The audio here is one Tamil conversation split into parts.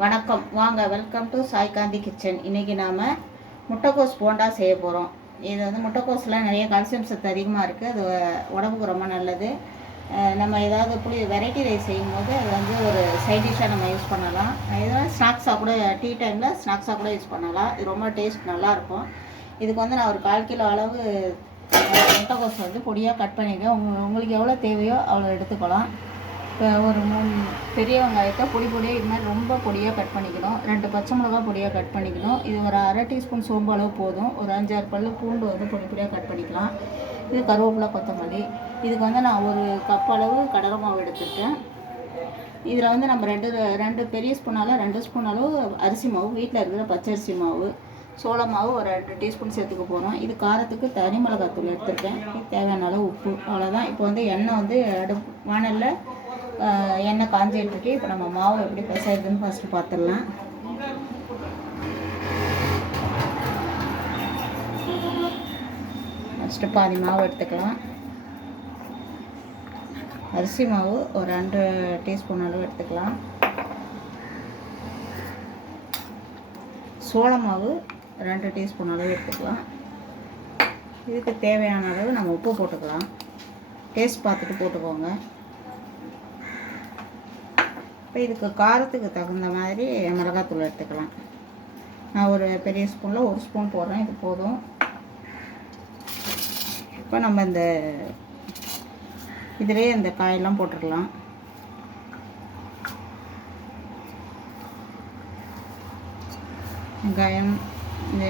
வணக்கம். வாங்க வெல்கம் டு சாய்காந்தி கிச்சன் இன்றைக்கி நாம் முட்டைக்கோஸ் போண்டா செய்ய போகிறோம் இது வந்து முட்டைக்கோஸில் நிறைய கால்சியம் சத்து அதிகமாக இருக்குது அது உடம்புக்கு ரொம்ப நல்லது. நம்ம ஏதாவது புளி வெரைட்டி ரைஸ் செய்யும்போது அது வந்து ஒரு சைட் டிஷ்ஷாக நம்ம யூஸ் பண்ணலாம். இதெல்லாம் ஸ்நாக்ஸாக கூட டீ டைமில் ஸ்நாக்ஸாக கூட யூஸ் பண்ணலாம். இது ரொம்ப டேஸ்ட் நல்லாயிருக்கும் இதுக்கு வந்து நான் ஒரு கால் கிலோ அளவு முட்டைக்கோஸ் வந்து பொடியாக கட் பண்ணியிருக்கேன். உங்களுக்கு எவ்வளோ தேவையோ அவ்வளோ எடுத்துக்கலாம். ஒரு மூணு பெரிய வெங்காயத்தை பொடி பொடியாக இது மாதிரி ரொம்ப பொடியாக கட் பண்ணிக்கணும். ரெண்டு பச்சை மிளகா பொடியாக கட் பண்ணிக்கணும். இது ஒரு அரை டீஸ்பூன் சோம்பு அளவு போதும். ஒரு அஞ்சாறு பல்லு பூண்டு வந்து பொடி பொடியாக கட் பண்ணிக்கலாம். இது கருவேப்பிலை கொத்தமல்லி. இதுக்கு வந்து நான் ஒரு கப் அளவு கடலை மாவு எடுத்துருக்கேன் இதில் வந்து நம்ம ரெண்டு ரெண்டு பெரிய ஸ்பூனால் ரெண்டு ஸ்பூன் அளவு அரிசி மாவு வீட்டில் இருக்கிற பச்சரிசி மாவு சோள மாவு ஒரு ரெண்டு டீஸ்பூன் சேர்த்துக்க போகிறோம். இது காரத்துக்கு தனி மிளகாத்தூள் எடுத்துருக்கேன். தேவையான அளவு உப்பு. அவ்வளோதான் இப்போ வந்து எண்ணெய் வந்து அடுப்பு வானலில் எண்ணெய் காஞ்சிட்டு இருக்கு இப்போ நம்ம மாவு எப்படி பிசைறதுன்னு ஃபஸ்ட்டு பார்த்துடலாம் ஃபஸ்ட்டு பாதி மாவு எடுத்துக்கலாம். அரிசி மாவு ஒரு ரெண்டு டீஸ்பூன் அளவு எடுத்துக்கலாம். சோள மாவு ரெண்டு டீஸ்பூன் அளவு எடுத்துக்கலாம். இதுக்கு தேவையான அளவு நம்ம உப்பு போட்டுக்கலாம். டேஸ்ட் பார்த்துட்டு போட்டுக்கோங்க. இப்போ இதுக்கு காரத்துக்கு தகுந்த மாதிரி மிளகாத்தூள் எடுத்துக்கலாம். நான் ஒரு பெரிய ஸ்பூனில் ஒரு ஸ்பூன் போடுறேன் இது போதும். இப்போ நம்ம இந்த இதிலே இந்த காயெல்லாம் போட்டுடலாம். வெங்காயம் இந்த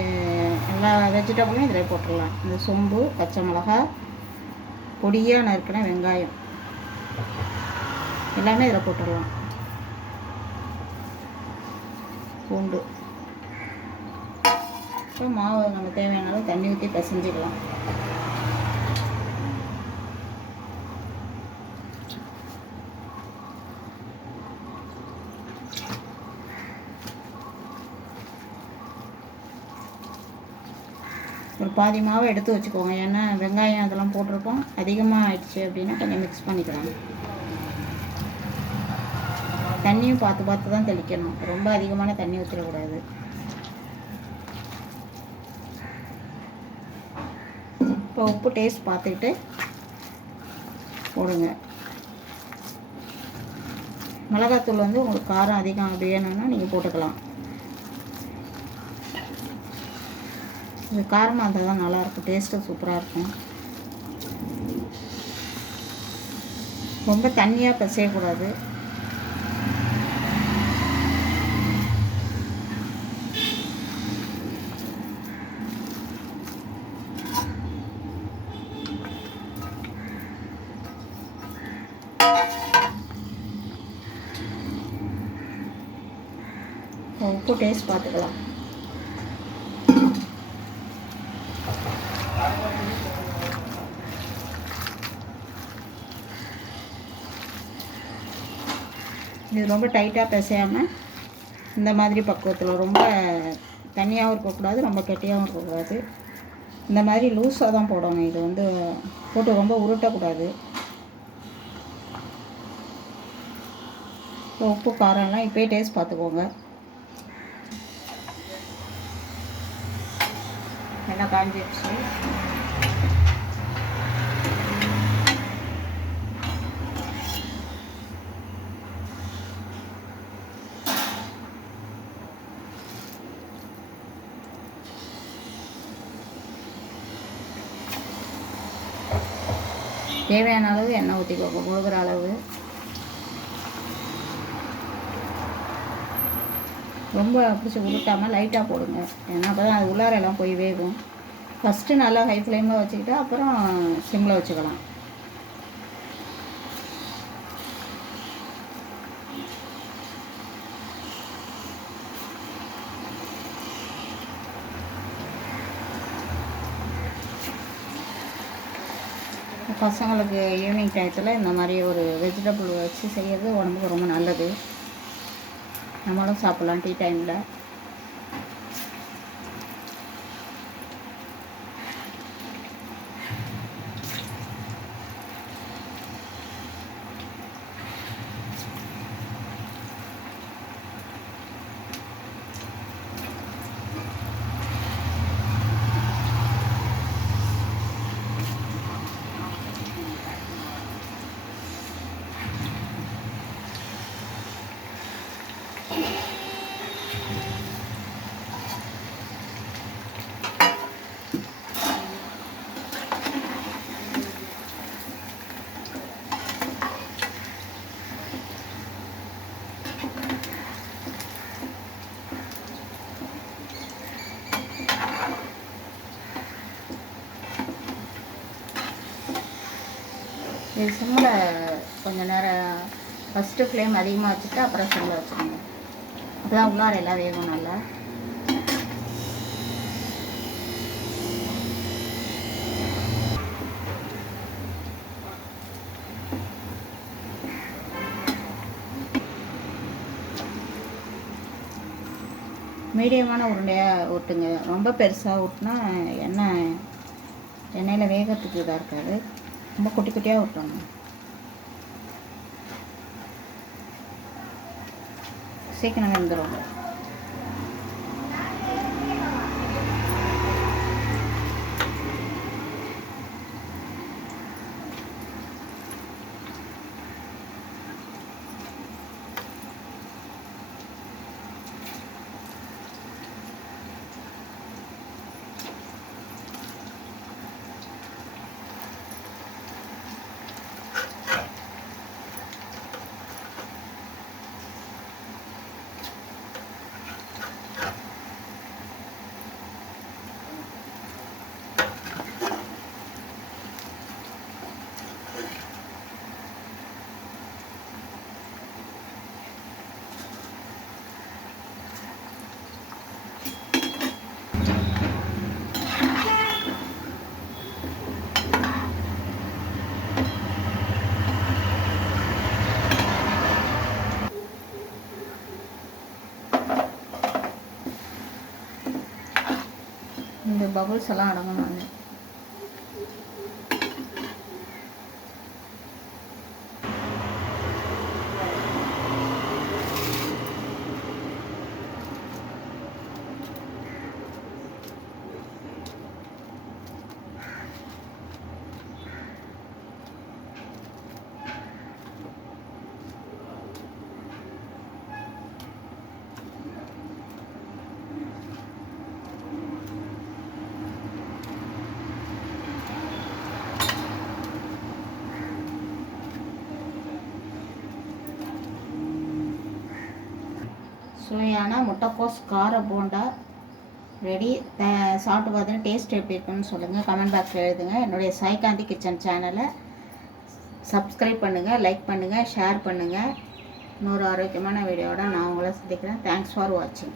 எல்லா வெஜிடபிளும் இதில் போட்டுடலாம். இந்த சோம்பு பச்சை மிளகா பொடியாக நறுக்கின வெங்காயம். எல்லாமே இதில் போட்டுடலாம். பூண்டு. இப்போ மாவு நம்ம தேவையான அளவு தண்ணி ஊற்றி பிசைஞ்சிக்கலாம். ஒரு பாதி மாவை எடுத்து வச்சுக்கோங்க. ஏன்னா வெங்காயம் அதெல்லாம் போட்டிருக்கோம். அதிகமாக ஆயிடுச்சு அப்படின்னா கொஞ்சம் மிக்ஸ் பண்ணிக்கலாம். தண்ணியும் பார்த்து பார்த்து தான் தெளிக்கணும். ரொம்ப அதிகமான தண்ணி ஊற்றிடக்கூடாது இப்போ உப்பு டேஸ்ட் பார்த்துக்கிட்டு போடுங்க. மிளகாத்தூள் வந்து உங்களுக்கு காரம் அதிகம் வேணும்னா நீங்கள் போட்டுக்கலாம். இது காரமாக இருந்தால் தான் நல்லாயிருக்கும். டேஸ்ட்டும் சூப்பராக இருக்கும். ரொம்ப தண்ணியாக பிசையக்கூடாது. உப்பு டேஸ்ட் பார்த்துக்கலாம். இது ரொம்ப டைட்டாக பிசையாமல் இந்த மாதிரி பக்குவத்தில் ரொம்ப தனியாகவும் இருக்கக்கூடாது ரொம்ப கெட்டியாகவும் இருக்கக்கூடாது. இந்த மாதிரி லூஸாக தான் போடணும். இது வந்து போட்டு ரொம்ப உருட்டக்கூடாது. இப்போ உப்பு காரம்லாம் இப்போயே டேஸ்ட் பார்த்துக்கோங்க. நல்லா காஞ்சிடுச்சு தேவையான அளவு எண்ணெய் ஊற்றிக்கோங்க போகிற அளவு. ரொம்ப பிடிச்சி உருட்டாமல் லைட்டாக போடுங்க. ஏன்னா அப்போ தான் அது உள்ளாரெல்லாம் போய் வேகும். ஃபஸ்ட்டு நல்லா ஹை ஃப்ளேமில் வச்சுக்கிட்டு அப்புறம் சிம்மில் வச்சுக்கலாம். பசங்களுக்கு ஈவினிங் டயத்தில் இந்த மாதிரி ஒரு வெஜிடபிள் வச்சு செய்கிறது உடம்புக்கு ரொம்ப நல்லது. நம்மளும் சாப்பிட்லாம் டீ டைமில் சிம்மில் கொஞ்சம் நேரம் ஃபஸ்ட்டு ஃப்ளேம் அதிகமாக வச்சுட்டு அப்புறம் சிம்மில் வச்சுக்கோங்க. அப்போ தான் உள்ளார எல்லாம் வேகும் நல்லா. மீடியமான உருண்டையாக ஊட்டுங்க ரொம்ப பெருசாக ஊட்டினா எண்ணெய் எண்ணெயில் வேகத்துக்கு இதாக இருக்காது. ரொம்ப குட்டி குட்டியாக விட்டுருங்க சீக்கிரம் வெந்துடும் இந்த பபுள்ஸ் எல்லாம் அடங்கணும். சுவையான முட்டைக்கோஸ் கார போண்டா ரெடி சாப்பிட்டு பார்த்துட்டு டேஸ்ட் எப்படி இருக்குன்னு சொல்லுங்கள் கமெண்ட் பாக்ஸில் எழுதுங்க. என்னுடைய சாய்காந்தி கிச்சன் சேனலை சப்ஸ்கிரைப் பண்ணுங்கள் லைக் பண்ணுங்கள் ஷேர் பண்ணுங்கள் இன்னொரு ஆரோக்கியமான வீடியோவோட நான் உங்களை சந்திக்கிறேன். தேங்க்ஸ் ஃபார் வாட்சிங்